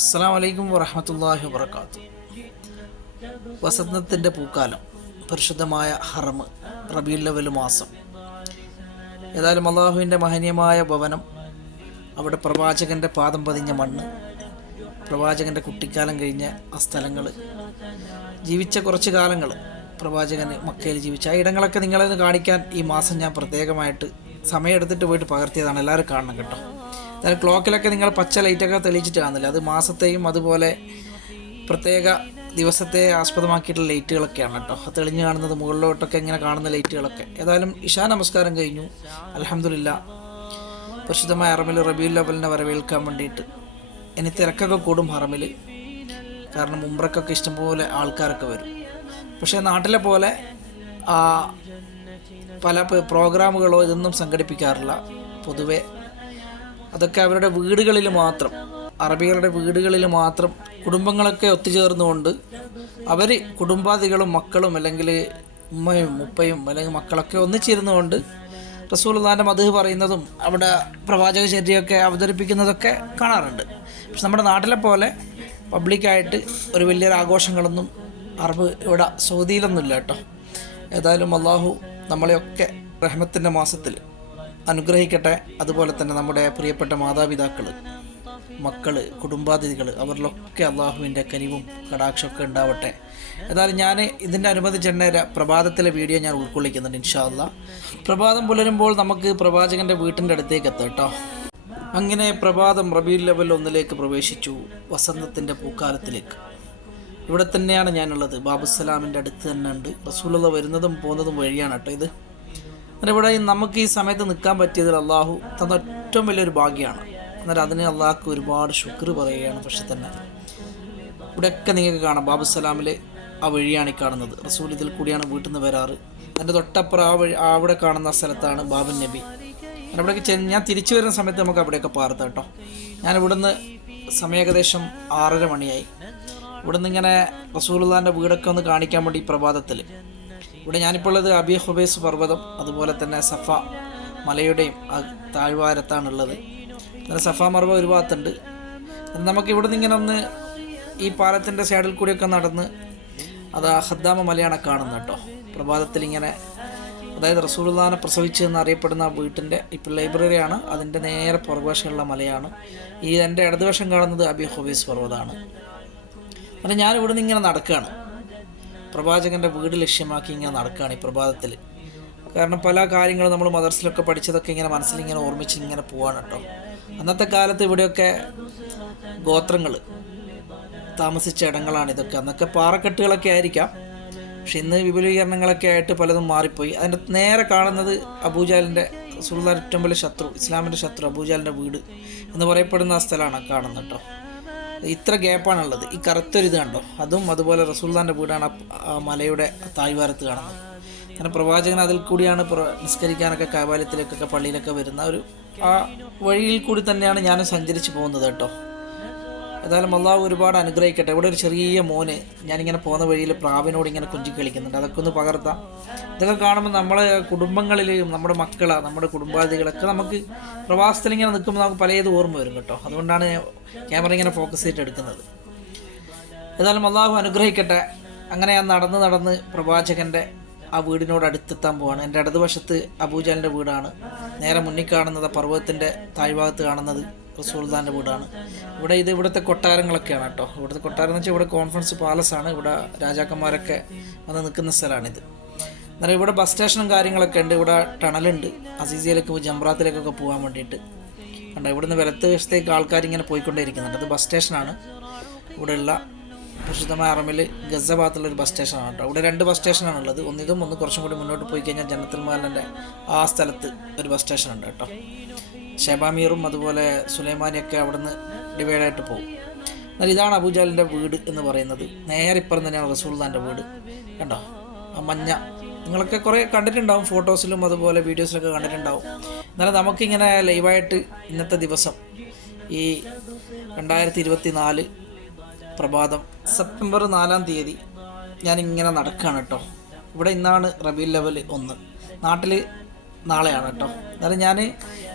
അസ്സാം വലൈക്കും വറഹമത്തല്ലാഹി വാത്തു വസന്തത്തിന്റെ പൂക്കാലം പരിശുദ്ധമായ ഹറമ് റബീൽ ലവൽ മാസം. ഏതായാലും അള്ളാഹുവിന്റെ മഹനീയമായ ഭവനം അവിടെ പ്രവാചകന്റെ പാദം പതിഞ്ഞ മണ്ണ് പ്രവാചകന്റെ കുട്ടിക്കാലം കഴിഞ്ഞ ആ സ്ഥലങ്ങൾ ജീവിച്ച കുറച്ച് കാലങ്ങൾ പ്രവാചകന് മക്കയിൽ ജീവിച്ച ആ ഇടങ്ങളൊക്കെ നിങ്ങളെ കാണിക്കാൻ ഈ മാസം ഞാൻ പ്രത്യേകമായിട്ട് സമയമെടുത്തിട്ട് പോയിട്ട് പകർത്തിയതാണ്. എല്ലാവരും കാണണം കേട്ടോ. അതായത് ക്ലോക്കിലൊക്കെ നിങ്ങൾ പച്ച ലൈറ്റൊക്കെ തെളിയിച്ചിട്ട് കാണുന്നില്ല. അത് മാസത്തെയും അതുപോലെ പ്രത്യേക ദിവസത്തെ ആസ്പദമാക്കിയിട്ടുള്ള ലൈറ്റുകളൊക്കെയാണ് കേട്ടോ. തെളിഞ്ഞു കാണുന്നത് മുകളിലോട്ടൊക്കെ ഇങ്ങനെ കാണുന്ന ലൈറ്റുകളൊക്കെ. ഏതായാലും ഇഷാ നമസ്കാരം കഴിഞ്ഞു. അലഹമില്ല പരിശുദ്ധമായ ഹറമിൽ റബിയുൽ ലവലിനെ വരവേൽക്കാൻ വേണ്ടിയിട്ട്. ഇനി തിരക്കൊക്കെ കൂടും ഹറമിൽ. കാരണം ഉംറക്കൊക്കെ ഇഷ്ടംപോലെ ആൾക്കാരൊക്കെ വരും. പക്ഷേ നാട്ടിലെ പോലെ പല പ്രോഗ്രാമുകളോ ഇതൊന്നും സംഘടിപ്പിക്കാറില്ല. പൊതുവെ അതൊക്കെ അവരുടെ വീടുകളിൽ മാത്രം. അറബികളുടെ വീടുകളിൽ മാത്രം കുടുംബങ്ങളൊക്കെ ഒത്തുചേർന്നുകൊണ്ട് അവർ കുടുംബാദികളും മക്കളും അല്ലെങ്കിൽ ഉമ്മയും ഉപ്പയും അല്ലെങ്കിൽ മക്കളൊക്കെ ഒന്നിച്ചിരുന്നുകൊണ്ട് റസൂൽദാന്റെ മധു പറയുന്നതും അവിടെ പ്രവാചക ചര്യയൊക്കെ അവതരിപ്പിക്കുന്നതൊക്കെ കാണാറുണ്ട്. പക്ഷെ നമ്മുടെ നാട്ടിലെ പോലെ പബ്ലിക്കായിട്ട് ഒരു വലിയൊരു ആഘോഷങ്ങളൊന്നും അറബ് ഇവിടെ സൗദിയിലൊന്നുമില്ല കേട്ടോ. ഏതായാലും അള്ളാഹു നമ്മളെയൊക്കെ റഹ്മത്തിന്റെ മാസത്തിൽ അനുഗ്രഹിക്കട്ടെ. അതുപോലെ തന്നെ നമ്മുടെ പ്രിയപ്പെട്ട മാതാപിതാക്കൾ മക്കൾ കുടുംബാതിഥികൾ അവരിലൊക്കെ അള്ളാഹുവിന്റെ കനിവും കടാക്ഷമൊക്കെ ഉണ്ടാവട്ടെ. എന്നാലും ഞാൻ ഇതിന്റെ അനുബന്ധിച്ച് തന്നെ പ്രഭാതത്തിലെ വീഡിയോ ഞാൻ ഉൾക്കൊള്ളിക്കുന്നുണ്ട് ഇൻഷാല്ല പ്രഭാതം പുലരുമ്പോൾ നമുക്ക് പ്രവാചകന്റെ വീട്ടിന്റെ അടുത്തേക്ക് എത്താം കേട്ടോ. അങ്ങനെ പ്രഭാതം റബീൽ ലെവൽ ഒന്നിലേക്ക് പ്രവേശിച്ചു വസന്തത്തിന്റെ പൂക്കാലത്തിലേക്ക്. ഇവിടെ തന്നെയാണ് ഞാനുള്ളത്. ബാബുസലാമിന്റെ അടുത്ത് തന്നെ ഉണ്ട് റസൂലുള്ള വരുന്നതും പോകുന്നതും വഴിയാണ് കേട്ടോ ഇത്. അന്നേരം ഇവിടെ നമുക്ക് ഈ സമയത്ത് നിൽക്കാൻ പറ്റിയതിൽ അള്ളാഹു തന്ന ഏറ്റവും വലിയൊരു ഭാഗ്യമാണ്. അന്നേരം അതിനെ അള്ളാഹ്ക്ക് ഒരുപാട് ശുക്ർ പറയുകയാണ് പക്ഷെ തന്നെ. ഇവിടെയൊക്കെ നിങ്ങൾക്ക് കാണാം ബാബുസലാമിൽ ആ വഴിയാണ് ഈ കാണുന്നത്. റസൂൽ ഇതിൽ കൂടിയാണ് വീട്ടിൽ നിന്ന് വരാറ്. അതിന്റെ തൊട്ടപ്പുറം ആ വഴി അവിടെ കാണുന്ന സ്ഥലത്താണ് ബാബു നബി. അവിടേക്ക് ചെ ഞാൻ തിരിച്ചു വരുന്ന സമയത്ത് നമുക്ക് അവിടെയൊക്കെ പാർത്താം കേട്ടോ. ഞാൻ ഇവിടുന്ന് സമയം ഏകദേശം ആറര മണിയായി. ഇവിടുന്ന് ഇങ്ങനെ റസൂലുള്ളാന്റെ വീടൊക്കെ ഒന്ന് കാണിക്കാൻ വേണ്ടി പ്രഭാതത്തിൽ ഇവിടെ ഞാനിപ്പോൾ ഉള്ളത് അബി ഹുബൈസ് പർവതം അതുപോലെ തന്നെ സഫ മലയുടെയും താഴ്വാരത്താണുള്ളത്. അങ്ങനെ സഫ മർവ ഒരു ഭാഗത്തുണ്ട്. നമുക്ക് ഇവിടെ നിന്ന് ഇങ്ങനെ ഒന്ന് ഈ പാലത്തിന്റെ സൈഡിൽ കൂടിയൊക്കെ നടന്ന് അത് ഹദ്ദാമ മലയാണ് കാണുന്നത് കേട്ടോ. പ്രഭാതത്തിൽ ഇങ്ങനെ അതായത് റസൂൽദാനെ പ്രസവിച്ചു ആ വീട്ടിന്റെ ഇപ്പോൾ ലൈബ്രറിയാണ് അതിന്റെ നേരെ പുറകുവശമുള്ള മലയാണ്. ഈ എന്റെ ഇടതുവശം കാണുന്നത് അബി ഹുബൈസ് പർവതമാണ്. അങ്ങനെ ഞാൻ ഇവിടുന്ന് ഇങ്ങനെ നടക്കുകയാണ്. പ്രവാചകന്റെ വീട് ലക്ഷ്യമാക്കി ഇങ്ങനെ നടക്കുകയാണ് ഈ പ്രഭാതത്തിൽ കാരണം പല കാര്യങ്ങളും നമ്മൾ മദർസിലൊക്കെ പഠിച്ചതൊക്കെ ഇങ്ങനെ മനസ്സിൽ ഇങ്ങനെ ഓർമ്മിച്ച് ഇങ്ങനെ പോവാണ് കേട്ടോ. അന്നത്തെ കാലത്ത് ഇവിടെയൊക്കെ ഗോത്രങ്ങൾ താമസിച്ച ഇടങ്ങളാണ് ഇതൊക്കെ. അന്നൊക്കെ പാറക്കെട്ടുകളൊക്കെ ആയിരിക്കാം. പക്ഷെ ഇന്ന് വിപുലീകരണങ്ങളൊക്കെ ആയിട്ട് പലതും മാറിപ്പോയി. അതിന്റെ നേരെ കാണുന്നത് അബൂജാലിന്റെ സുൽത്താൻ ഏറ്റവും ശത്രു ഇസ്ലാമിന്റെ ശത്രു അബൂജാലിന്റെ വീട് എന്ന് പറയപ്പെടുന്ന ആ സ്ഥലമാണ് കാണുന്നത് കേട്ടോ. ഇത്ര ഗ്യാപ്പാണുള്ളത്. ഈ കറുത്തൊരിത് കണ്ടോ? അതും അതുപോലെ റസൂൽദാന്റെ വീടാണ് ആ- മലയുടെ താഴ്വാരത്ത് കാണുന്നത്. അങ്ങനെ പ്രവാചകൻ അതിൽ കൂടിയാണ് നിസ്കരിക്കാനൊക്കെ കാബാലയത്തിലേക്കൊക്കെ പള്ളിയിലൊക്കെ വരുന്ന ഒരു ആ വഴിയിൽ കൂടി തന്നെയാണ് ഞാൻ സഞ്ചരിച്ച് പോകുന്നത് കേട്ടോ. ഏതായാലും അള്ളാഹു ഒരുപാട് അനുഗ്രഹിക്കട്ടെ. ഇവിടെ ഒരു ചെറിയ മോന് ഞാനിങ്ങനെ പോകുന്ന വഴിയിൽ പ്രാവിനോട് ഇങ്ങനെ കുഞ്ചി കളിക്കുന്നുണ്ട്. അതൊക്കെ ഒന്ന് പകർത്താം. ഇതൊക്കെ കാണുമ്പോൾ നമ്മളെ കുടുംബങ്ങളിൽ നമ്മുടെ മക്കളാ നമ്മുടെ കുടുംബാദികളൊക്കെ നമുക്ക് പ്രവാസത്തിൽ ഇങ്ങനെ നിൽക്കുമ്പോൾ നമുക്ക് പലത് ഓർമ്മ വരും കേട്ടോ. അതുകൊണ്ടാണ് ക്യാമറ ഇങ്ങനെ ഫോക്കസ് ചെയ്തിട്ട് എടുക്കുന്നത്. ഏതായാലും അള്ളാഹു അനുഗ്രഹിക്കട്ടെ. അങ്ങനെ ഞാൻ നടന്ന് നടന്ന് പ്രവാചകന്റെ ആ വീടിനോട് അടുത്തെത്താൻ പോവാണ്. എന്റെ ഇടതുവശത്ത് അബൂജാലിന്റെ വീടാണ്. നേരെ മുന്നിൽ കാണുന്നത് പർവതത്തിന്റെ താഴ്ഭാഗത്ത് കാണുന്നത്. റസൂൽദാന്റെ വീടാണ്. ഇവിടെ ഇത് ഇവിടുത്തെ കൊട്ടാരങ്ങളൊക്കെയാണ് കേട്ടോ. ഇവിടുത്തെ കൊട്ടാരം എന്ന് വെച്ചാൽ ഇവിടെ കോൺഫറൻസ് പാലസ് ആണ്. ഇവിടെ രാജാക്കന്മാരൊക്കെ വന്ന് നിൽക്കുന്ന സ്ഥലമാണിത്. എന്നാൽ ഇവിടെ ബസ് സ്റ്റേഷനും കാര്യങ്ങളൊക്കെ ഉണ്ട്. ഇവിടെ ടണലുണ്ട് അസീസിയയിലേക്ക് ജംറാത്തിലേക്കൊക്കെ പോകാൻ വേണ്ടിയിട്ട്. കണ്ടോ ഇവിടുന്ന് വലത്ത് വശത്തേക്ക് ആൾക്കാർ ഇങ്ങനെ പോയിക്കൊണ്ടേയിരിക്കുന്നുണ്ട്. അത് ബസ് സ്റ്റേഷനാണ് ഇവിടെയുള്ള പ്രശുദ്ധമായ അറമിൽ ഗസബാത്തുള്ള ഒരു ബസ് സ്റ്റേഷനാണ് കേട്ടോ. ഇവിടെ രണ്ട് ബസ് സ്റ്റേഷനാണ് ഉള്ളത്. ഒന്നിതും ഒന്ന് കുറച്ചും കൂടി മുന്നോട്ട് പോയി കഴിഞ്ഞാൽ ജനത്തിൽ മാലിന്റെ ആ സ്ഥലത്ത് ഒരു ബസ് സ്റ്റേഷൻ ഉണ്ട് കേട്ടോ. ഷെബാമീറും അതുപോലെ സുലൈമാനിയൊക്കെ അവിടുന്ന് ഡിവൈഡായിട്ട് പോകും. എന്നാൽ ഇതാണ് അബൂജാലിന്റെ വീട് എന്ന് പറയുന്നത്. നേരെ ഇപ്പുറം തന്നെയാണ് റസൂൽദാന്റെ വീട്. കണ്ടോ? ആ മഞ്ഞ. നിങ്ങളൊക്കെ കുറേ കണ്ടിട്ടുണ്ടാവും ഫോട്ടോസിലും അതുപോലെ വീഡിയോസിലൊക്കെ കണ്ടിട്ടുണ്ടാവും. എന്നാലും നമുക്കിങ്ങനെ ലൈവായിട്ട് ഇന്നത്തെ ദിവസം ഈ രണ്ടായിരത്തി ഇരുപത്തി നാല് പ്രഭാതം സെപ്റ്റംബർ നാലാം തീയതി ഞാനിങ്ങനെ നടക്കുകയാണ് കേട്ടോ. ഇവിടെ ഇന്നാണ് റബീൽ ലെവൽ ഒന്ന്. നാട്ടിൽ നാളെയാണ് കേട്ടോ. എന്നാലും ഞാൻ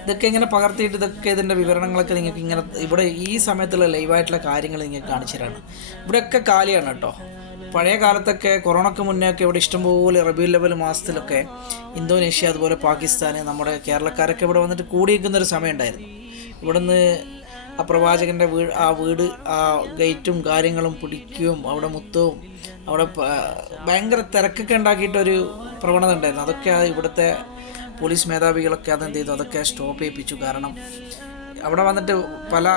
ഇതൊക്കെ ഇങ്ങനെ പകർത്തിയിട്ട് ഇതൊക്കെ ഇതിന്റെ വിവരണങ്ങളൊക്കെ നിങ്ങൾക്ക് ഇങ്ങനെ ഇവിടെ ഈ സമയത്തുള്ള ലൈവായിട്ടുള്ള കാര്യങ്ങൾ നിങ്ങൾക്ക് കാണിച്ചു തരാണ്. ഇവിടെയൊക്കെ കാലിയാണ് കേട്ടോ. പഴയ കാലത്തൊക്കെ കൊറോണയ്ക്ക് മുന്നേ ഒക്കെ ഇവിടെ ഇഷ്ടംപോലെ റബി ലെവൽ മാസത്തിലൊക്കെ ഇന്തോനേഷ്യ അതുപോലെ പാകിസ്ഥാൻ നമ്മുടെ കേരളക്കാരൊക്കെ ഇവിടെ വന്നിട്ട് കൂടിയിരിക്കുന്ന ഒരു സമയം ഉണ്ടായിരുന്നു. ഇവിടുന്ന് ആ പ്രവാചകന്റെ വീട് ആ വീട് ആ ഗേറ്റും കാര്യങ്ങളും പിടിക്കുകയും അവിടെ മുത്തവും അവിടെ ഭയങ്കര തിരക്കൊക്കെ ഉണ്ടാക്കിയിട്ടൊരു പ്രവണത ഉണ്ടായിരുന്നു. അതൊക്കെ ഇവിടുത്തെ പോലീസ് മേധാവികളൊക്കെ അതെന്ത് ചെയ്തു? അതൊക്കെ സ്റ്റോപ്പ് ചെയ്യിപ്പിച്ചു. കാരണം അവിടെ വന്നിട്ട് പല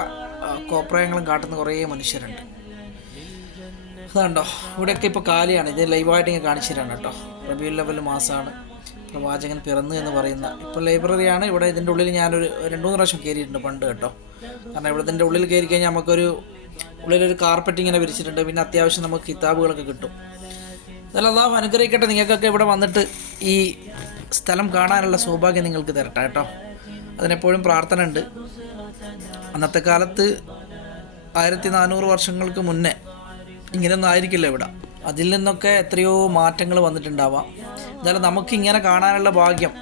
കോപ്രയങ്ങളും കാട്ടുന്ന കുറേ മനുഷ്യരുണ്ട്. അതുണ്ടോ ഇവിടെയൊക്കെ ഇപ്പോൾ കാലിയാണ്. ഇത് ലൈവായിട്ട് ഇങ്ങനെ കാണിച്ചു തരാണ് കേട്ടോ റബിയുൽ ലെവൽ മാസമാണ് പ്രവാചകൻ പിറന്നു എന്ന് പറയുന്ന ഇപ്പോൾ ലൈബ്രറിയാണ്. ഇവിടെ ഇതിന്റെ ഉള്ളിൽ ഞാനൊരു രണ്ട് മൂന്ന് പ്രാവശ്യം കയറിയിട്ടുണ്ട് പണ്ട് കേട്ടോ. കാരണം ഇവിടെ ഇതിന്റെ ഉള്ളിൽ കയറി കഴിഞ്ഞാൽ നമുക്കൊരു ഉള്ളിലൊരു കാർപ്പറ്റ് ഇങ്ങനെ വിരിച്ചിട്ടുണ്ട്. പിന്നെ അത്യാവശ്യം നമുക്ക് കിതാബുകളൊക്കെ കിട്ടും. അതെല്ലാം അതാ അനുഗ്രഹിക്കട്ടെ. നിങ്ങൾക്കൊക്കെ ഇവിടെ വന്നിട്ട് ഈ സ്ഥലം കാണാനുള്ള സൗഭാഗ്യം നിങ്ങൾക്ക് തരട്ടെ കേട്ടോ. അതിനെപ്പോഴും പ്രാർത്ഥന ഉണ്ട്. അന്നത്തെ കാലത്ത് ആയിരത്തി നാനൂറ് വർഷങ്ങൾക്ക് മുന്നേ ഇങ്ങനെയൊന്നും ആയിരിക്കില്ല ഇവിടെ. അതിൽ നിന്നൊക്കെ എത്രയോ മാറ്റങ്ങൾ വന്നിട്ടുണ്ടാവാം. എന്നാലും നമുക്ക് ഇങ്ങനെ കാണാനുള്ള ഭാഗ്യം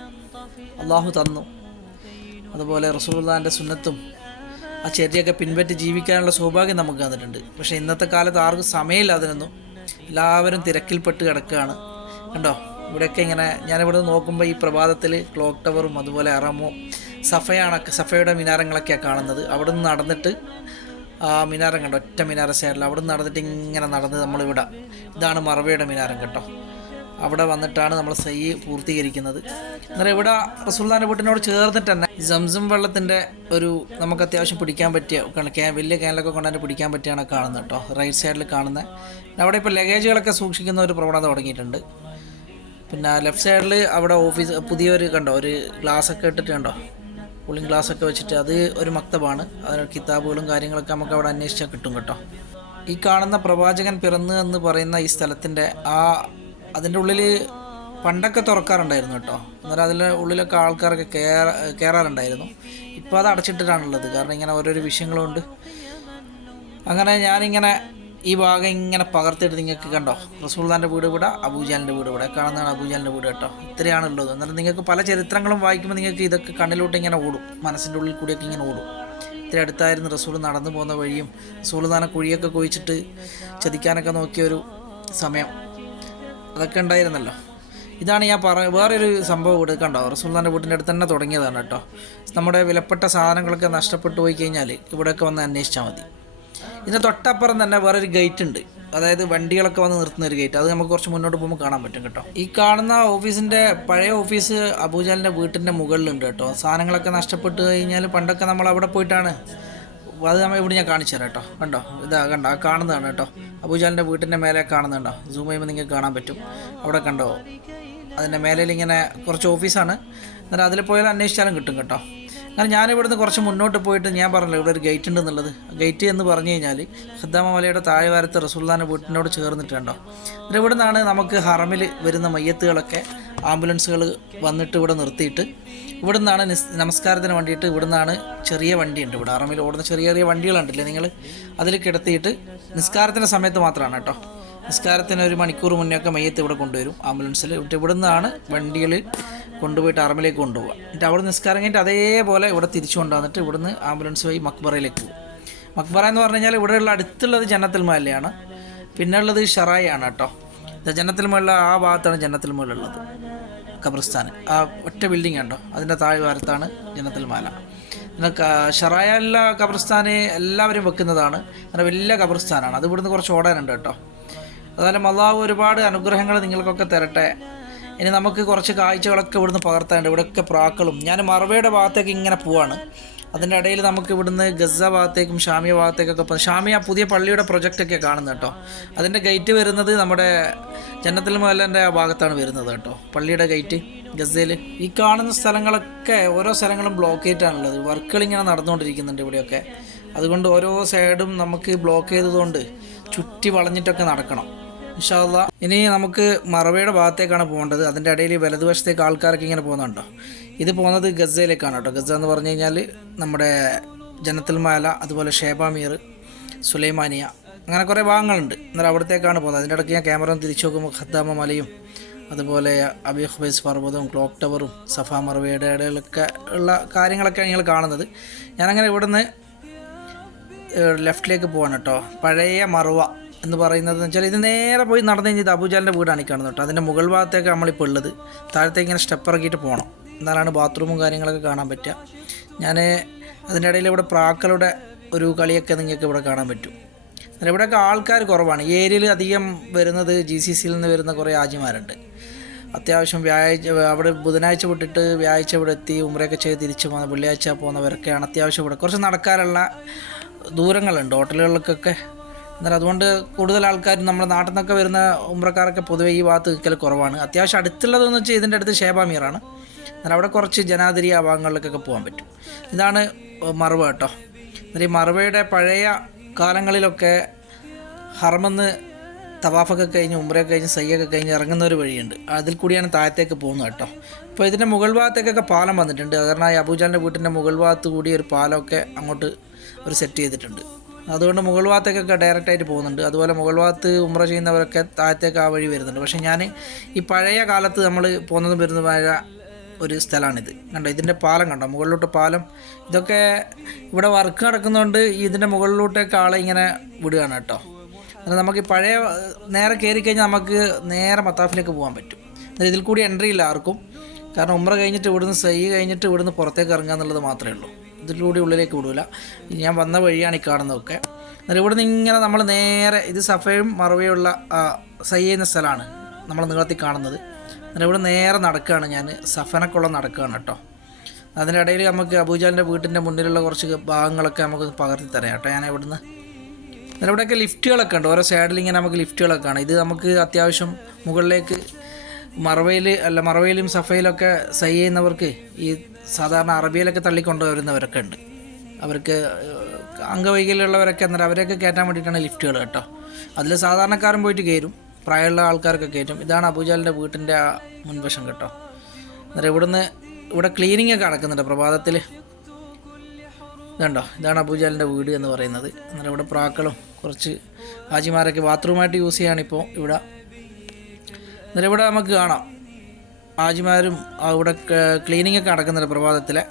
അള്ളാഹു തന്നു. അതുപോലെ റസൂലുള്ളാഹിന്റെ സുന്നത്തും ആ ചെറിയൊക്കെ പിൻപറ്റി ജീവിക്കാനുള്ള സൗഭാഗ്യം നമുക്ക് തന്നിട്ടുണ്ട്. പക്ഷേ ഇന്നത്തെ കാലത്ത് ആർക്കും സമയമില്ല അതിനൊന്നും. എല്ലാവരും തിരക്കിൽപ്പെട്ട് കിടക്കുകയാണ്. കണ്ടോ? ഇവിടെയൊക്കെ ഇങ്ങനെ ഞാനിവിടെ നോക്കുമ്പോൾ ഈ പ്രഭാതത്തിൽ ക്ലോക്ക് ടവറും അതുപോലെ അറമോ സഫയാണ് സഫയുടെ മിനാരങ്ങളൊക്കെയാണ് കാണുന്നത്. അവിടെ നിന്ന് നടന്നിട്ട് ആ മിനാരം കണ്ടോ? ഒറ്റ മിനാര സൈഡിൽ അവിടെ നിന്ന് നടന്നിട്ട് ഇങ്ങനെ നടന്ന് നമ്മളിവിടെ. ഇതാണ് മറവയുടെ മിനാരം കേട്ടോ. അവിടെ വന്നിട്ടാണ് നമ്മൾ സൈ പൂർത്തീകരിക്കുന്നത്. എന്നാൽ ഇവിടെ റസൂൽദാന്റെ വീട്ടിനോട് ചേർന്നിട്ട് തന്നെ സംസം വെള്ളത്തിന്റെ ഒരു നമുക്ക് അത്യാവശ്യം പിടിക്കാൻ പറ്റിയ വലിയ ക്യാനിലൊക്കെ കൊണ്ടുതന്നെ പിടിക്കാൻ പറ്റിയാണ് കാണുന്നത് കേട്ടോ. റൈറ്റ് സൈഡിൽ കാണുന്നത് അവിടെ ഇപ്പോൾ ലഗേജുകളൊക്കെ സൂക്ഷിക്കുന്ന ഒരു പ്രവണത തുടങ്ങിയിട്ടുണ്ട്. പിന്നെ ലെഫ്റ്റ് സൈഡിൽ അവിടെ ഓഫീസ് പുതിയൊരു കണ്ടോ ഒരു ഗ്ലാസ് ഒക്കെ ഇട്ടിട്ട് കണ്ടോ? കൂളിംഗ് ഗ്ലാസ് ഒക്കെ വെച്ചിട്ട് അത് ഒരു മക്തബാണ്. അതിന് കിതാബുകളും കാര്യങ്ങളൊക്കെ നമുക്ക് അവിടെ അന്വേഷിച്ചാൽ കിട്ടും കേട്ടോ. ഈ കാണുന്ന പ്രവാചകൻ പിറന്നു എന്ന് പറയുന്ന ഈ സ്ഥലത്തിന്റെ ആ അതിന്റെ ഉള്ളിൽ പണ്ടൊക്കെ തുറക്കാറുണ്ടായിരുന്നു കേട്ടോ. എന്നാൽ അതിന്റെ ഉള്ളിലൊക്കെ ആൾക്കാരൊക്കെ കയറ കയറാറുണ്ടായിരുന്നു ഇപ്പോൾ അത് അടച്ചിട്ടിട്ടാണുള്ളത്. കാരണം ഇങ്ങനെ ഓരോരോ വിഷയങ്ങളുണ്ട്. അങ്ങനെ ഞാനിങ്ങനെ ഈ ഭാഗം ഇങ്ങനെ പകർത്തിയിട്ട് നിങ്ങൾക്ക് കണ്ടോ? റസൂൽദാന്റെ വീട് ഇവിടെ അബൂജാലിന്റെ വീട് ഇവിടെ. കാണുന്നതാണ് അബൂജാലിന്റെ വീട് കേട്ടോ. ഇത്രയാണുള്ളത് എന്നാലും നിങ്ങൾക്ക് പല ചരിത്രങ്ങളും വായിക്കുമ്പോൾ നിങ്ങൾക്ക് ഇതൊക്കെ കണ്ണിലോട്ട് ഇങ്ങനെ ഓടും. മനസ്സിന്റെ ഉള്ളിൽ കൂടിയൊക്കെ ഇങ്ങനെ ഓടും. ഇത്ര അടുത്തായിരുന്നു റസൂൽ നടന്നു പോകുന്ന വഴിയും റസൂൽദാനെ കുഴിയൊക്കെ കുഴിച്ചിട്ട് ചതിക്കാനൊക്കെ നോക്കിയൊരു സമയം. അതൊക്കെ ഉണ്ടായിരുന്നല്ലോ. ഇതാണ് ഞാൻ പറ വേറൊരു സംഭവം ഇവിടെ കണ്ടോ? റസൂൽദാന്റെ വീട്ടിന്റെ അടുത്ത് തന്നെ തുടങ്ങിയതാണ് കേട്ടോ. നമ്മുടെ വിലപ്പെട്ട സാധനങ്ങളൊക്കെ നഷ്ടപ്പെട്ടു പോയി കഴിഞ്ഞാൽ ഇവിടെയൊക്കെ വന്ന് അന്വേഷിച്ചാൽ മതി. ഇതിന് തൊട്ടപ്പുറം തന്നെ വേറൊരു ഗേറ്റ് ഉണ്ട്. അതായത് വണ്ടികളൊക്കെ വന്ന് നിർത്തുന്ന ഒരു ഗേറ്റ് അത് നമുക്ക് കുറച്ച് മുന്നോട്ട് പോകുമ്പോൾ കാണാൻ പറ്റും കേട്ടോ. ഈ കാണുന്ന ഓഫീസിന്റെ പഴയ ഓഫീസ് അബൂജാലിന്റെ വീട്ടിന്റെ മുകളിലുണ്ട് കേട്ടോ. സാധനങ്ങളൊക്കെ നഷ്ടപ്പെട്ട് കഴിഞ്ഞാൽ പണ്ടൊക്കെ നമ്മൾ അവിടെ പോയിട്ടാണ്. അത് നമ്മൾ ഇവിടെ ഞാൻ കാണിച്ചു തരാം കേട്ടോ. കണ്ടോ? ഇതാ കണ്ടോ? ആ കാണുന്നതാണ് കേട്ടോ. അബൂജാലിന്റെ വീട്ടിന്റെ മേലെ കാണുന്നുണ്ടോ സൂം ചെയ്യുമ്പോൾ നിങ്ങൾക്ക് കാണാൻ പറ്റും. അവിടെ കണ്ടോ? അതിന്റെ മേലയിൽ ഇങ്ങനെ കുറച്ച് ഓഫീസാണ് എന്നാലും അതിൽ പോയാൽ അന്വേഷിച്ചാലും കിട്ടും കേട്ടോ. കാരണം ഞാനിവിടുന്ന് കുറച്ച് മുന്നോട്ട് പോയിട്ട് ഞാൻ പറഞ്ഞല്ലോ ഇവിടെ ഒരു ഗേറ്റ് ഉണ്ട് എന്നുള്ളത്. ഗേറ്റ് എന്ന് പറഞ്ഞു കഴിഞ്ഞാൽ ഖദ്ദാമ മലയുടെ താഴ്വാരത്ത് റസൂല്ലാന്റെ വീട്ടിനോട് ചേർന്നിട്ടുണ്ടോ എന്നിട്ട് ഇവിടെ നിന്നാണ് നമുക്ക് ഹറമിൽ വരുന്ന മയ്യത്തുകളൊക്കെ ആംബുലൻസുകൾ വന്നിട്ട് ഇവിടെ നിർത്തിയിട്ട് ഇവിടെ നിന്നാണ് നമസ്കാരത്തിന് വേണ്ടിയിട്ട് ഇവിടെ നിന്നാണ് ചെറിയ വണ്ടിയുണ്ട് ഇവിടെ. ഹറമിൽ ഓടുന്ന ചെറിയ ചെറിയ വണ്ടികളുണ്ടല്ലേ നിങ്ങൾ അതിൽ കിടത്തിയിട്ട് നിസ്കാരത്തിന്റെ സമയത്ത് മാത്രമാണ് കേട്ടോ. നിസ്കാരത്തിന് ഒരു മണിക്കൂർ മുന്നേ ഒക്കെ മയ്യത്ത് ഇവിടെ കൊണ്ടുവരും. ആംബുലൻസിൽ ഇവിടെ നിന്നാണ് വണ്ടികളിൽ കൊണ്ടുപോയിട്ട് അറമിലേക്ക് കൊണ്ടുപോകുക എന്നിട്ട് അവിടെ നിസ്കാരം കഴിഞ്ഞിട്ട് അതേപോലെ ഇവിടെ തിരിച്ചു കൊണ്ടുവന്നിട്ട് ഇവിടുന്ന് ആംബുലൻസ് വഴി മക്ബറയിലേക്ക് പോകും. മക്ബറ എന്ന് പറഞ്ഞു കഴിഞ്ഞാൽ ഇവിടെയുള്ള അടുത്തുള്ളത് ജന്നത്തിൽ മലയാണ് പിന്നെ ഉള്ളത് ഷറായി ആണ് കേട്ടോ ജന്നത്തിൽ മുകളിൽ ആ ഭാഗത്താണ് ജന്നത്തിൽ മുകളിലുള്ളത് ഖബർസ്ഥാൻ. ആ ഒറ്റ ബിൽഡിംഗ് ഉണ്ടോ അതിന്റെ താഴ്വാരത്താണ് ജന്നത്തിൽ മാല പിന്നെ ഷറായ എല്ലാ ഖബർസ്ഥാൻ എല്ലാവരും വെക്കുന്നതാണ്. അങ്ങനെ വലിയ ഖബർസ്ഥാനാണ്. അത് ഇവിടുന്ന് കുറച്ച് ഓടാനുണ്ട് കേട്ടോ. അതുപോലെ അള്ളാഹു ഒരുപാട് അനുഗ്രഹങ്ങൾ നിങ്ങൾക്കൊക്കെ തരട്ടെ. ഇനി നമുക്ക് കുറച്ച് കാഴ്ചകളൊക്കെ ഇവിടുന്ന് പകർത്താനുണ്ട്. ഇവിടെയൊക്കെ പ്രാക്കളും. ഞാൻ മറവയുടെ ഭാഗത്തേക്ക് ഇങ്ങനെ പോവാണ്. അതിന്റെ ഇടയിൽ നമുക്ക് ഇവിടുന്ന് ഗസ ഭാഗത്തേക്കും ഷാമിയ ഭാഗത്തേക്കൊക്കെ ഷാമിയ പുതിയ പള്ളിയുടെ പ്രൊജക്റ്റൊക്കെ കാണുന്നത് കേട്ടോ. അതിന്റെ ഗേറ്റ് വരുന്നത് നമ്മുടെ ജന്നത്തിൽ മുതലിന്റെ ആ ഭാഗത്താണ് വരുന്നത് കേട്ടോ. പള്ളിയുടെ ഗേറ്റ് ഗസയിൽ ഈ കാണുന്ന സ്ഥലങ്ങളൊക്കെ ഓരോ സ്ഥലങ്ങളും ബ്ലോക്കേറ്റാണുള്ളത് വർക്കുകൾ ഇങ്ങനെ നടന്നുകൊണ്ടിരിക്കുന്നുണ്ട് ഇവിടെയൊക്കെ. അതുകൊണ്ട് ഓരോ സൈഡും നമുക്ക് ബ്ലോക്ക് ചെയ്തതുകൊണ്ട് ചുറ്റി വളഞ്ഞിട്ടൊക്കെ നടക്കണം. ഇൻഷാല്ല ഇനി നമുക്ക് മറവയുടെ ഭാഗത്തേക്കാണ് പോകേണ്ടത്. അതിന്റെ ഇടയിൽ വലതുവശത്തേക്ക് ആൾക്കാരൊക്കെ ഇങ്ങനെ പോകുന്നുണ്ടോ? ഇത് പോകുന്നത് ഗസയിലേക്കാണ് കേട്ടോ. ഗസ എന്ന് പറഞ്ഞു കഴിഞ്ഞാൽ നമ്മുടെ ജനത്തിൽ മാല അതുപോലെ ഷേബാമീർ സുലൈമാനിയ അങ്ങനെ കുറേ ഭാഗങ്ങളുണ്ട്. എന്നാൽ അവിടത്തേക്കാണ് പോകുന്നത്. അതിന്റെ ഇടയ്ക്ക് ഞാൻ ക്യാമറ തിരിച്ചു നോക്കുമ്പോൾ ഖദ്ദാമ മലയും അതുപോലെ അബി ഹുബൈസ് പർവതവും ക്ലോക്ക് ടവറും സഫ മറവയുടെ ഇടയിലൊക്കെ ഉള്ള കാര്യങ്ങളൊക്കെ നിങ്ങൾ കാണുന്നത്. ഞാനങ്ങനെ ഇവിടുന്ന് ലെഫ്റ്റിലേക്ക് പോവാണ് കേട്ടോ. പഴയ മറുവ എന്ന് പറയുന്നത് വെച്ചാൽ ഇത് നേരെ പോയി നടന്നു കഴിഞ്ഞാൽ ഇത് അബൂജാലിന്റെ വീടാണ് ഈ കാണുന്നത് കേട്ടോ. അതിന്റെ മുകൾ ഭാഗത്തേക്ക് നമ്മളിപ്പോൾ ഉള്ളത്. താഴത്തേക്ക് ഇങ്ങനെ സ്റ്റെപ്പ് ഇറക്കിയിട്ട് പോകണം. എന്നാലാണ് ബാത്റൂമും കാര്യങ്ങളൊക്കെ കാണാൻ പറ്റുക. ഞാൻ അതിന്റെ ഇടയിൽ ഇവിടെ പ്രാക്കളുടെ ഒരു കളിയൊക്കെ നിങ്ങൾക്ക് ഇവിടെ കാണാൻ പറ്റും. എന്നാൽ ഇവിടെയൊക്കെ ആൾക്കാർ കുറവാണ്. ഈ ഏരിയയിൽ അധികം വരുന്നത് ജി സി സിയിൽ നിന്ന് വരുന്ന കുറേ ആജിമാരുണ്ട്. അത്യാവശ്യം വ്യാഴാഴ്ച അവിടെ ബുധനാഴ്ച വിട്ടിട്ട് വ്യാഴാഴ്ച ഇവിടെ എത്തി ഉമ്രയൊക്കെ ചെയ്ത് തിരിച്ചു പോകുന്ന വെള്ളിയാഴ്ച പോകുന്നവരൊക്കെയാണ് അത്യാവശ്യം ഇവിടെ. കുറച്ച് നടക്കാനുള്ള ദൂരങ്ങളുണ്ട് ഹോട്ടലുകൾക്കൊക്കെ. എന്നാലും അതുകൊണ്ട് കൂടുതൽ ആൾക്കാരും നമ്മുടെ നാട്ടിൽ നിന്നൊക്കെ വരുന്ന ഉമ്രക്കാരൊക്കെ പൊതുവേ ഈ ഭാഗത്ത് നിൽക്കൽ കുറവാണ്. അത്യാവശ്യം അടുത്തുള്ളതെന്ന് വെച്ചാൽ ഇതിന്റെ അടുത്ത് ഷേബാമീറാണ് എന്നാൽ അവിടെ കുറച്ച് ജനാതിരി ആ ഭാഗങ്ങളിലേക്കൊക്കെ പോകാൻ പറ്റും. ഇതാണ് മറവ കേട്ടോ. എന്നാൽ ഈ മറവയുടെ പഴയ കാലങ്ങളിലൊക്കെ ഹർമെന്ന് തവാഫൊക്കെ കഴിഞ്ഞ് ഉമ്രയൊക്കെ കഴിഞ്ഞ് സയ്യൊക്കെ കഴിഞ്ഞ് ഇറങ്ങുന്ന ഒരു വഴിയുണ്ട്. അതിൽ കൂടിയാണ് താഴത്തേക്ക് പോകുന്നത് കേട്ടോ. ഇപ്പോൾ ഇതിന്റെ മുകൾ ഭാഗത്തേക്കൊക്കെ പാലം വന്നിട്ടുണ്ട്. അതുകാരണം ഈ അബൂജാലിന്റെ വീട്ടിന്റെ മുകൾ ഭാഗത്ത് കൂടി ഒരു പാലമൊക്കെ അങ്ങോട്ട് ഒരു സെറ്റ് ചെയ്തിട്ടുണ്ട്. അതുകൊണ്ട് മുകൾ ഭാഗത്തേക്കൊക്കെ ഡയറക്റ്റായിട്ട് പോകുന്നുണ്ട്. അതുപോലെ മുകൾ ഭാഗത്ത് ഉമ്ര ചെയ്യുന്നവരൊക്കെ താഴത്തേക്ക് ആ വഴി വരുന്നുണ്ട്. പക്ഷേ ഞാൻ ഈ പഴയ കാലത്ത് നമ്മൾ പോകുന്നതും വരുന്നതുമായ ഒരു സ്ഥലമാണിത്. കണ്ടോ? ഇതിന്റെ പാലം കണ്ടോ? മുകളിലോട്ട് പാലം. ഇതൊക്കെ ഇവിടെ വർക്ക് നടക്കുന്നതുകൊണ്ട് ഇതിന്റെ മുകളിലോട്ടേക്ക് ആളെ ഇങ്ങനെ വിടുകയാണ് കേട്ടോ. എന്നാൽ നമുക്ക് ഈ പഴയ നേരെ കയറി കഴിഞ്ഞാൽ നമുക്ക് നേരെ മത്താഫിലേക്ക് പോകാൻ പറ്റും. എന്നാൽ ഇതിൽ കൂടി എൻട്രി ഇല്ല ആർക്കും. കാരണം ഉമ്ര കഴിഞ്ഞിട്ട് ഇവിടുന്ന് സൈ കഴിഞ്ഞിട്ട് ഇവിടുന്ന് പുറത്തേക്ക് ഇറങ്ങുക എന്നുള്ളത് മാത്രമേ ഉള്ളൂ. ഇതിലൂടെ ഉള്ളിലേക്ക് വിടൂല. ഞാൻ വന്ന വഴിയാണ് ഈ കാണുന്നതൊക്കെ. എന്നാൽ നിന്ന് ഇങ്ങനെ നമ്മൾ നേരെ ഇത് സഫയും മറവയുള്ള സൈ ചെയ്യുന്ന സ്ഥലമാണ് നമ്മൾ നീളത്തിൽ കാണുന്നത്. എന്നാൽ ഇവിടെ നേരെ നടക്കുകയാണ് ഞാൻ. സഫനക്കുള്ള നടക്കുകയാണ് കേട്ടോ. അതിന്റെ ഇടയിൽ നമുക്ക് അബൂജാലിന്റെ വീട്ടിന്റെ മുന്നിലുള്ള കുറച്ച് ഭാഗങ്ങളൊക്കെ നമുക്ക് പകർത്തി തരാം കേട്ടോ. ഞാൻ ഇവിടുന്ന് എന്നാൽ ഇവിടെയൊക്കെ ലിഫ്റ്റുകളൊക്കെ ഉണ്ട്. ഓരോ സൈഡിൽ ഇങ്ങനെ നമുക്ക് ലിഫ്റ്റുകളൊക്കെ ആണ് ഇത് നമുക്ക് അത്യാവശ്യം മുകളിലേക്ക് മറവയിൽ അല്ല മറവയിലും സഫയിലൊക്കെ സൈ ചെയ്യുന്നവർക്ക് ഈ സാധാരണ അറബിയിലൊക്കെ തള്ളിക്കൊണ്ടുവരുന്നവരൊക്കെ ഉണ്ട്. അവർക്ക് അംഗവൈകല്യമുള്ളവരൊക്കെ അന്നേരം അവരെയൊക്കെ കയറ്റാൻ വേണ്ടിയിട്ടാണ് ലിഫ്റ്റുകൾ കേട്ടോ. അതിൽ സാധാരണക്കാരൻ പോയിട്ട് കയറും. പ്രായമുള്ള ആൾക്കാരൊക്കെ കയറ്റും. ഇതാണ് അബൂജാലിന്റെ വീട്ടിന്റെ ആ മുൻവശം കേട്ടോ. അന്നേരം ഇവിടുന്ന് ഇവിടെ ക്ലീനിങ് ഒക്കെ നടക്കുന്നുണ്ട് പ്രഭാതത്തിൽ ഇതുണ്ടോ? ഇതാണ് അബൂജാലിന്റെ വീട് എന്ന് പറയുന്നത്. അന്നേരം ഇവിടെ പ്രാക്കളും കുറച്ച് ഹാജിമാരൊക്കെ ബാത്റൂമായിട്ട് യൂസ് ചെയ്യാണിപ്പോൾ ഇവിടെ. അന്നേരം ഇവിടെ നമുക്ക് കാണാം. ഹാജിമാരും അവിടെ ഇവിടെ ക്ലീനിങ് ഒക്കെ നടക്കുന്നുണ്ട് പ്രഭാതത്തിലെ.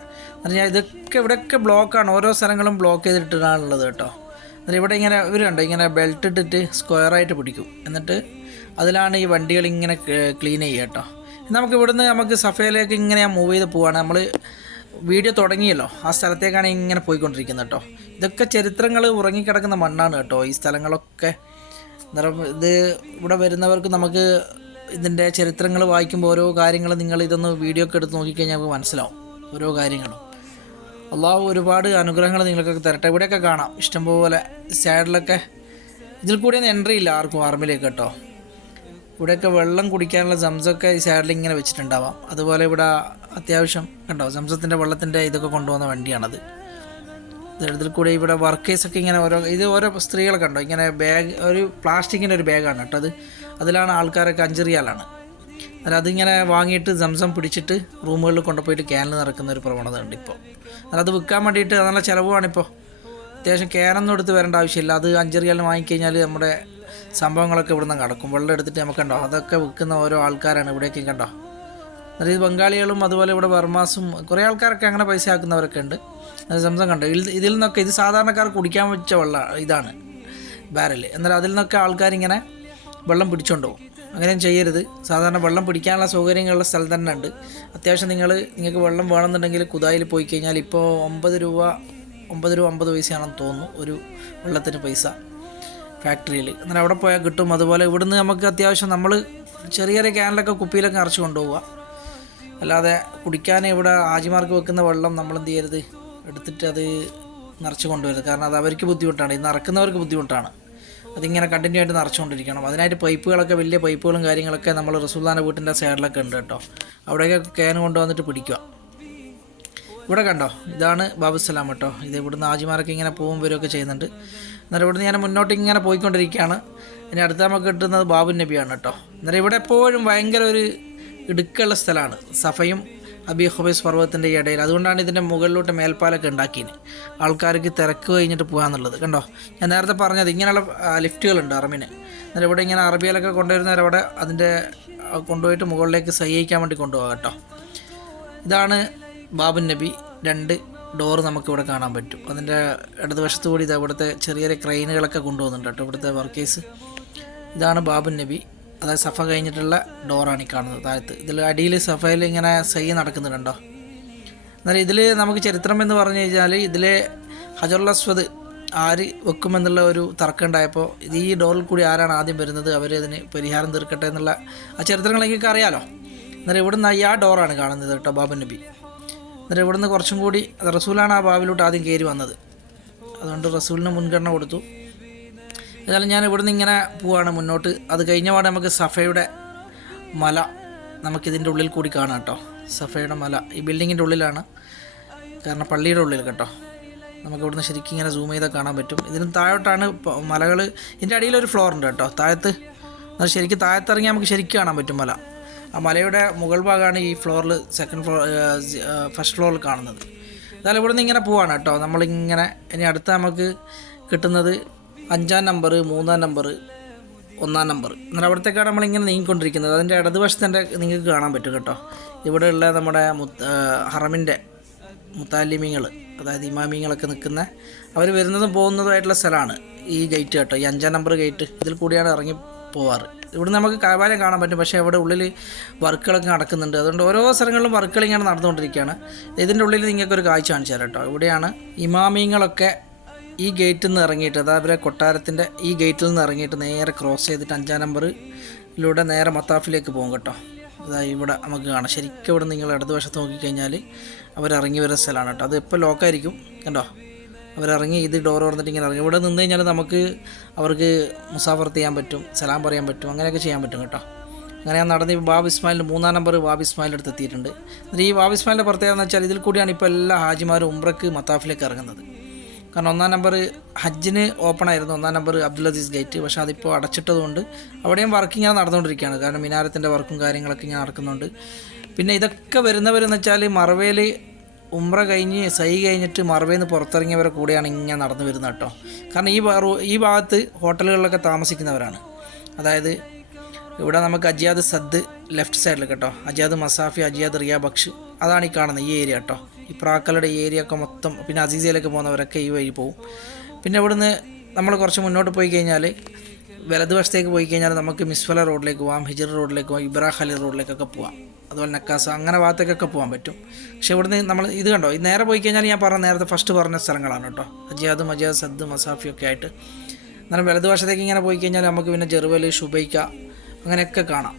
പറഞ്ഞാൽ ഇതൊക്കെ ഇവിടെയൊക്കെ ബ്ലോക്കാണ് ഓരോ സ്ഥലങ്ങളും ബ്ലോക്ക് ചെയ്തിട്ടിട്ടാണുള്ളത് കേട്ടോ. എന്നാൽ ഇവിടെ ഇങ്ങനെ ഇവർ ഇങ്ങനെ ബെൽറ്റ് ഇട്ടിട്ട് സ്ക്വയറായിട്ട് പിടിക്കും. എന്നിട്ട് അതിലാണ് ഈ വണ്ടികൾ ഇങ്ങനെ ക്ലീൻ ചെയ്യുക കേട്ടോ. നമുക്ക് ഇവിടുന്ന് നമുക്ക് സഫയിലേക്ക് ഇങ്ങനെ മൂവ് ചെയ്ത് പോവാണ്. നമ്മൾ വീഡിയോ തുടങ്ങിയല്ലോ. ആ സ്ഥലത്തേക്കാണ് ഇങ്ങനെ പോയിക്കൊണ്ടിരിക്കുന്നത് കേട്ടോ. ഇതൊക്കെ ചരിത്രങ്ങൾ ഉറങ്ങിക്കിടക്കുന്ന മണ്ണാണ് കേട്ടോ ഈ സ്ഥലങ്ങളൊക്കെ. അന്നേരം ഇത് ഇവിടെ വരുന്നവർക്ക് നമുക്ക് ഇതിന്റെ ചരിത്രങ്ങൾ വായിക്കുമ്പോൾ ഓരോ കാര്യങ്ങൾ നിങ്ങൾ ഇതൊന്ന് വീഡിയോ ഒക്കെ എടുത്ത് നോക്കിക്കഴിഞ്ഞാൽ നമുക്ക് മനസ്സിലാവും. ഓരോ കാര്യങ്ങളും. അള്ളാഹു ഒരുപാട് അനുഗ്രഹങ്ങൾ നിങ്ങൾക്കൊക്കെ തരട്ടെ. ഇവിടെയൊക്കെ കാണാം. ഇഷ്ടംപോലെ സൈഡിലൊക്കെ ഇതിൽ കൂടിയൊന്നും എൻട്രി ഇല്ല ആർക്കും ആർമിലേക്ക് കേട്ടോ. ഇവിടെയൊക്കെ വെള്ളം കുടിക്കാനുള്ള സംസൊക്കെ ഈ സൈഡിൽ ഇങ്ങനെ വെച്ചിട്ടുണ്ടാവാം. അതുപോലെ ഇവിടെ അത്യാവശ്യം കണ്ടോ സംസത്തിന്റെ വെള്ളത്തിന്റെ ഇതൊക്കെ കൊണ്ടുപോകുന്ന വണ്ടിയാണത്. ഇതിൽ കൂടെ ഇവിടെ വർക്കേഴ്സൊക്കെ ഇങ്ങനെ ഓരോ ഇത് ഓരോ സ്ത്രീകളെ കണ്ടോ ഇങ്ങനെ ബാഗ് ഒരു പ്ലാസ്റ്റിക്കിന്റെ ഒരു ബാഗാണ് കേട്ടോ അത്. അതിലാണ് ആൾക്കാരൊക്കെ അഞ്ചെറിയാലാണ്. അന്നേരം അതിങ്ങനെ വാങ്ങിയിട്ട് സംസം പിടിച്ചിട്ട് റൂമുകളിൽ കൊണ്ടുപോയിട്ട് ക്യാനിൽ നിറക്കുന്ന ഒരു പ്രവണത ഉണ്ട് ഇപ്പോൾ അത് വിൽക്കാൻ വേണ്ടിയിട്ട് നല്ല ചിലവുമാണിപ്പോൾ അത്യാവശ്യം ക്യാനൊന്നും എടുത്ത് വരേണ്ട ആവശ്യമില്ല. അത് അഞ്ചെറിയാലും വാങ്ങിക്കഴിഞ്ഞാൽ നമ്മുടെ സംഭവങ്ങളൊക്കെ ഇവിടുന്ന് കിടക്കും വെള്ളം എടുത്തിട്ട് നമുക്ക് കണ്ടോ അതൊക്കെ വിൽക്കുന്ന ഓരോ ആൾക്കാരാണ് ഇവിടേക്കും കണ്ടോ? അതായത് ബംഗാളികളും അതുപോലെ ഇവിടെ ബർമാസും കുറേ ആൾക്കാരൊക്കെ അങ്ങനെ പൈസ ആക്കുന്നവരൊക്കെ ഉണ്ട്. സംസം കണ്ടോ? ഇതിൽ നിന്നൊക്കെ ഇത് സാധാരണക്കാർ കുടിക്കാൻ വെച്ച വെള്ള ഇതാണ് ബാരൽ എന്നാൽ അതിൽ നിന്നൊക്കെ ആൾക്കാരിങ്ങനെ വെള്ളം പിടിച്ചോണ്ട് പോകും. അങ്ങനെയും ചെയ്യരുത്. സാധാരണ വെള്ളം പിടിക്കാനുള്ള സൗകര്യങ്ങളുള്ള സ്ഥലം തന്നെ ഉണ്ട്. അത്യാവശ്യം നിങ്ങൾ നിങ്ങൾക്ക് വെള്ളം വേണമെന്നുണ്ടെങ്കിൽ കുതായിൽ പോയി കഴിഞ്ഞാൽ ഇപ്പോൾ ഒമ്പത് രൂപ ഒമ്പത് രൂപ അമ്പത് പൈസയാണെന്ന് തോന്നുന്നു ഒരു വെള്ളത്തിന് പൈസ ഫാക്ടറിയിൽ എന്നാൽ അവിടെ പോയാൽ കിട്ടും. അതുപോലെ ഇവിടുന്ന് നമുക്ക് അത്യാവശ്യം നമ്മൾ ചെറിയ ചെറിയ ക്യാനിലൊക്കെ കുപ്പിയിലൊക്കെ നിറച്ച് കൊണ്ടുപോവുക. അല്ലാതെ കുടിക്കാൻ ഇവിടെ ആജിമാർക്ക് വെക്കുന്ന വെള്ളം നമ്മൾ എന്ത് ചെയ്യരുത്? എടുത്തിട്ട് അത് നിറച്ച് കൊണ്ടുവരുത്. കാരണം അത് അവർക്ക് ബുദ്ധിമുട്ടാണ്. ഇത് നിറക്കുന്നവർക്ക് ബുദ്ധിമുട്ടാണ്. അതിങ്ങനെ കണ്ടിന്യൂ ആയിട്ട് നിറച്ചുകൊണ്ടിരിക്കണം. അതിനായിട്ട് പൈപ്പുകളൊക്കെ വലിയ പൈപ്പുകളും കാര്യങ്ങളൊക്കെ നമ്മൾ റസൂല്ലാന്റെ വീട്ടിന്റെ സൈഡിലൊക്കെ ഉണ്ട് കേട്ടോ. അവിടെയൊക്കെ ക്യാൻ കൊണ്ടുവന്നിട്ട് പിടിക്കുക. ഇവിടെ കണ്ടോ? ഇതാണ് ബാബുസലാം കേട്ടോ. ഇത് ഇവിടുന്ന് ആജിമാരൊക്കെ ഇങ്ങനെ പോവും വരുമൊക്കെ ചെയ്യുന്നുണ്ട്. അന്നേരം ഇവിടുന്ന് ഞാൻ മുന്നോട്ട് ഇങ്ങനെ പോയിക്കൊണ്ടിരിക്കുകയാണ്. ഇനി അടുത്ത നമുക്ക് കിട്ടുന്നത് ബാബു നബിയാണ് കേട്ടോ. അന്നേരം ഇവിടെ എപ്പോഴും ഭയങ്കര ഒരു ഇടുക്കുള്ള സ്ഥലമാണ്. സഫയും അബി ഹുബൈസ് പർവതത്തിന്റെ ഇടയിൽ. അതുകൊണ്ടാണ് ഇതിന്റെ മുകളിലോട്ട് മേൽപ്പാലൊക്കെ ഉണ്ടാക്കിയത്. ആൾക്കാർക്ക് തിരക്ക് കഴിഞ്ഞിട്ട് പോകാന്നുള്ളത്. കണ്ടോ? ഞാൻ നേരത്തെ പറഞ്ഞത് ഇങ്ങനെയുള്ള ലിഫ്റ്റുകളുണ്ട് അറബിന് എന്നിട്ട് ഇവിടെ ഇങ്ങനെ അറബിയിലൊക്കെ കൊണ്ടുവരുന്നവരവിടെ അതിന്റെ അത് കൊണ്ടുപോയിട്ട് മുകളിലേക്ക് സഹിക്കാൻ വേണ്ടി കൊണ്ടുപോകാം കേട്ടോ. ഇതാണ് ബാബു നബി രണ്ട് ഡോറ് നമുക്കിവിടെ കാണാൻ പറ്റും. അതിന്റെ ഇടതുവശത്തു കൂടി ഇത് ഇവിടുത്തെ ചെറിയ ചെറിയ ക്രെയിനുകളൊക്കെ കൊണ്ടുപോകുന്നുണ്ട് കേട്ടോ ഇവിടുത്തെ വർക്കേഴ്സ്. ഇതാണ് ബാബു നബി അതായത് സഫ കഴിഞ്ഞിട്ടുള്ള ഡോറാണ് ഈ കാണുന്നത് താഴത്ത്. ഇതിൽ അടിയിൽ സഫയിൽ ഇങ്ങനെ സൈ നടക്കുന്നുണ്ടോ? എന്നാൽ ഇതിൽ നമുക്ക് ചരിത്രം എന്ന് പറഞ്ഞു കഴിഞ്ഞാൽ ഇതിൽ ഹജറുലസ്വദ് ആര് വെക്കുമെന്നുള്ള ഒരു തർക്കം ഉണ്ടായപ്പോൾ ഇത് ഈ ഡോറിൽ കൂടി ആരാണ് ആദ്യം വരുന്നത്? അവർ അതിന് പരിഹാരം തീർക്കട്ടെ എന്നുള്ള ആ ചരിത്രങ്ങൾ നിങ്ങൾക്ക് അറിയാലോ? എന്നാൽ ഇവിടുന്ന് ആ ഡോറാണ് കാണുന്നത് കേട്ടോ ബാബു നബി. എന്നിട്ട് ഇവിടുന്ന് കുറച്ചും കൂടി റസൂലാണ് ആ ബാബിലോട്ട് ആദ്യം കയറി വന്നത്. അതുകൊണ്ട് റസൂലിന് മുൻഗണന കൊടുത്തു. ഏതായാലും ഞാൻ ഇവിടുന്ന് ഇങ്ങനെ പോവാണ് മുന്നോട്ട്. അത് കഴിഞ്ഞ പാടെ നമുക്ക് സഫയുടെ മല നമുക്കിതിന്റെ ഉള്ളിൽ കൂടി കാണാം കേട്ടോ. സഫയുടെ മല. ഈ ബിൽഡിങ്ങിന്റെ ഉള്ളിലാണ്. കാരണം പള്ളിയുടെ ഉള്ളിൽ കേട്ടോ. നമുക്ക് ഇവിടുന്ന് ശരിക്കും ഇങ്ങനെ സൂം ചെയ്താൽ കാണാൻ പറ്റും. ഇതിന് താഴോട്ടാണ് മലകൾ ഇതിന്റെ ഒരു ഫ്ലോർ ഉണ്ട് കേട്ടോ. താഴത്ത് എന്നാൽ ശരിക്കും താഴത്തിറങ്ങി നമുക്ക് ശരിക്കും കാണാൻ പറ്റും മല. ആ മലയുടെ മുകൾ ഭാഗമാണ് ഈ ഫ്ലോറിൽ സെക്കൻഡ് ഫ്ലോർ ഫസ്റ്റ് ഫ്ലോറിൽ കാണുന്നത്. എന്നാലും ഇവിടുന്ന് ഇങ്ങനെ പോവാണ് കേട്ടോ. നമ്മളിങ്ങനെ ഇനി അടുത്ത നമുക്ക് കിട്ടുന്നത് അഞ്ചാം നമ്പർ മൂന്നാം നമ്പർ ഒന്നാം നമ്പർ എന്നാൽ അവിടത്തേക്കാണ് നമ്മളിങ്ങനെ നീങ്ങിക്കൊണ്ടിരിക്കുന്നത്. അതിന്റെ ഇടതുവശത്ത് തന്നെ നിങ്ങൾക്ക് കാണാൻ പറ്റും കേട്ടോ. ഇവിടെയുള്ള നമ്മുടെ മുത്ത് ഹറമിന്റെ മുത്താലിമീങ്ങൾ അതായത് ഇമാമിങ്ങളൊക്കെ നിൽക്കുന്ന അവർ വരുന്നതും പോകുന്നതുമായിട്ടുള്ള സ്ഥലമാണ് ഈ ഗേറ്റ് കേട്ടോ. ഈ അഞ്ചാം നമ്പർ ഗേറ്റ് ഇതിൽ കൂടിയാണ് ഇറങ്ങി പോവാറ്. ഇവിടെ നമുക്ക് കാവാലം കാണാൻ പറ്റും. പക്ഷേ അവിടെ ഉള്ളിൽ വർക്കുകളൊക്കെ നടക്കുന്നുണ്ട്. അതുകൊണ്ട് ഓരോ സ്ഥലങ്ങളിലും വർക്കുകൾ ഇങ്ങനെ നടന്നുകൊണ്ടിരിക്കുകയാണ്. ഇതിന്റെ ഉള്ളിൽ നിങ്ങൾക്കൊരു കാഴ്ച കാണിച്ചു തരാം കേട്ടോ. ഇവിടെയാണ് ഇമാമിങ്ങളൊക്കെ ഈ ഗേറ്റിൽ നിന്ന് ഇറങ്ങിയിട്ട് അതായത് അവരെ കൊട്ടാരത്തിന്റെ ഈ ഗേറ്റിൽ നിന്ന് ഇറങ്ങിയിട്ട് നേരെ ക്രോസ് ചെയ്തിട്ട് അഞ്ചാം നമ്പറിലൂടെ നേരെ മത്താഫിലേക്ക് പോകും കേട്ടോ. അതായത് ഇവിടെ നമുക്ക് കാണാം. ശരിക്കും ഇവിടെ നിങ്ങൾ ഇടതുവശത്ത് നോക്കിക്കഴിഞ്ഞാൽ അവരിറങ്ങി വരുന്ന സ്ഥലമാണ് കേട്ടോ. അത് ഇപ്പോൾ ലോക്കായിരിക്കും കണ്ടോ? അവരിറങ്ങി ഇത് ഡോർ തുറന്നിട്ട് ഇങ്ങനെ ഇറങ്ങി. ഇവിടെ നിന്ന് കഴിഞ്ഞാൽ നമുക്ക് അവർക്ക് മുസാഫർത്ത് ചെയ്യാൻ പറ്റും സലാം പറയാൻ പറ്റും അങ്ങനെയൊക്കെ ചെയ്യാൻ പറ്റും കേട്ടോ. അങ്ങനെ ഞാൻ നടന്ന് ബാബ് ഇസ്മായിലിന്റെ മൂന്നാം നമ്പർ ബാബ് ഇസ്മായിലിന്റെ അടുത്ത് എത്തിയിട്ടുണ്ട്. എന്നിട്ട് ഈ ബാബ് ഇസ്മായിലിന്റെ പ്രത്യേകത എന്ന് വെച്ചാൽ ഇതിൽ കൂടിയാണ് ഇപ്പോൾ എല്ലാ ഹാജിമാരും ഉംറക്ക് മത്താഫിലേക്ക് ഇറങ്ങുന്നത്. കാരണം ഒന്നാം നമ്പർ ഹജ്ജിന് ഓപ്പൺ ആയിരുന്നു. ഒന്നാം നമ്പർ അബ്ദുൽ അസീസ് ഗേറ്റ് പക്ഷേ അതിപ്പോൾ അടച്ചിട്ടതുകൊണ്ട് അവിടെയും വർക്ക് ഇങ്ങനെ നടന്നുകൊണ്ടിരിക്കുകയാണ്. കാരണം മിനാരത്തിന്റെ വർക്കും കാര്യങ്ങളൊക്കെ ഇങ്ങനെ നടക്കുന്നുണ്ട്. പിന്നെ ഇതൊക്കെ വരുന്നവരെന്ന് വെച്ചാൽ മറവേൽ ഉമ്ര കഴിഞ്ഞ് സൈ കഴിഞ്ഞിട്ട് മറവേന്ന് നിന്ന് പുറത്തിറങ്ങിയവരെ കൂടെയാണ് ഇങ്ങനെ നടന്നു വരുന്നത് കേട്ടോ. കാരണം ഈ ഈ ഭാഗത്ത് ഹോട്ടലുകളിലൊക്കെ താമസിക്കുന്നവരാണ്. അതായത് ഇവിടെ നമുക്ക് അജിയാദ് സദ് ലെഫ്റ്റ് സൈഡിൽ കേട്ടോ. അജിയാദ് മസാഫി അജിയാദ് റിയാ ബക്ഷ് അതാണ് ഈ കാണുന്നത് ഈ ഏരിയ കേട്ടോ. ഈ പ്രാക്കളുടെ ഏരിയ ഒക്കെ മൊത്തം പിന്നെ അസീസയിലേക്ക് പോകുന്നവരൊക്കെ ഈ വഴി പോകും പിന്നെ ഇവിടുന്ന് നമ്മൾ കുറച്ച് മുന്നോട്ട് പോയി കഴിഞ്ഞാൽ വലതുവശത്തേക്ക് പോയി കഴിഞ്ഞാൽ നമുക്ക് മിസ്ഫല റോഡിലേക്ക് പോകാം ഹിജർ റോഡിലേക്ക് പോകാം ഇബ്രാഹ് അലി റോഡിലേക്കൊക്കെ പോകാം അതുപോലെ നക്കാസ അങ്ങനെ ഭാഗത്തേക്കൊക്കെ പോകാൻ പറ്റും. പക്ഷെ ഇവിടുന്ന് നമ്മൾ ഇത് കണ്ടോ? ഈ നേരെ പോയി കഴിഞ്ഞാൽ ഞാൻ പറഞ്ഞ നേരത്തെ ഫസ്റ്റ് പറഞ്ഞ സ്ഥലങ്ങളാണ് കേട്ടോ. അജിയാദ് മജാദ് സദ് മസാഫി ഒക്കെ ആയിട്ട്. എന്നാലും വലതുവശത്തേക്ക് ഇങ്ങനെ പോയി കഴിഞ്ഞാൽ നമുക്ക് പിന്നെ ജെറുവൽ ഷുബൈക്ക അങ്ങനെയൊക്കെ കാണാം.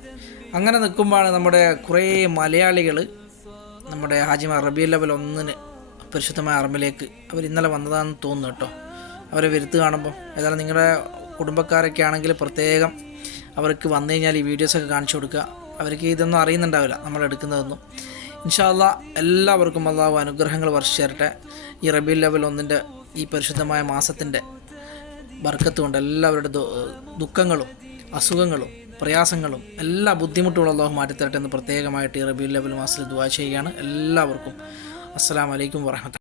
അങ്ങനെ നിൽക്കുമ്പോഴാണ് നമ്മുടെ കുറേ മലയാളികൾ നമ്മുടെ ഹാജിമാർ അറബി ലെവൽ ഒന്നിന് പരിശുദ്ധമായ അറമ്പിലേക്ക് അവർ ഇന്നലെ വന്നതാണെന്ന് തോന്നുന്നു കേട്ടോ. അവരെ വരുത്ത് കാണുമ്പോൾ ഏതായാലും നിങ്ങളുടെ കുടുംബക്കാരൊക്കെ ആണെങ്കിൽ പ്രത്യേകം അവർക്ക് വന്നു കഴിഞ്ഞാൽ ഈ വീഡിയോസൊക്കെ കാണിച്ചു കൊടുക്കുക. അവർക്ക് ഇതൊന്നും അറിയുന്നുണ്ടാവില്ല നമ്മൾ എടുക്കുന്നതൊന്നും. ഇൻഷാല്ല എല്ലാവർക്കും അള്ളാഹു അനുഗ്രഹങ്ങൾ വർഷിച്ചു തരട്ടെ ഈ റബിയുൽ ലെവൽ ഒന്നിന്റെ ഈ പരിശുദ്ധമായ മാസത്തിന്റെ ബർക്കത്ത് കൊണ്ട് എല്ലാവരുടെ ദുഃഖങ്ങളും അസുഖങ്ങളും പ്രയാസങ്ങളും എല്ലാ ബുദ്ധിമുട്ടുകളും അള്ളാഹു മാറ്റിത്തരട്ടെ എന്ന് പ്രത്യേകമായിട്ട് ഈ റബിയുൽ ലെവൽ മാസത്തിൽ ദുവാ ചെയ്യുകയാണ്. എല്ലാവർക്കും അസ്സാം വലൈക്കും വറഹമത്തുള്ള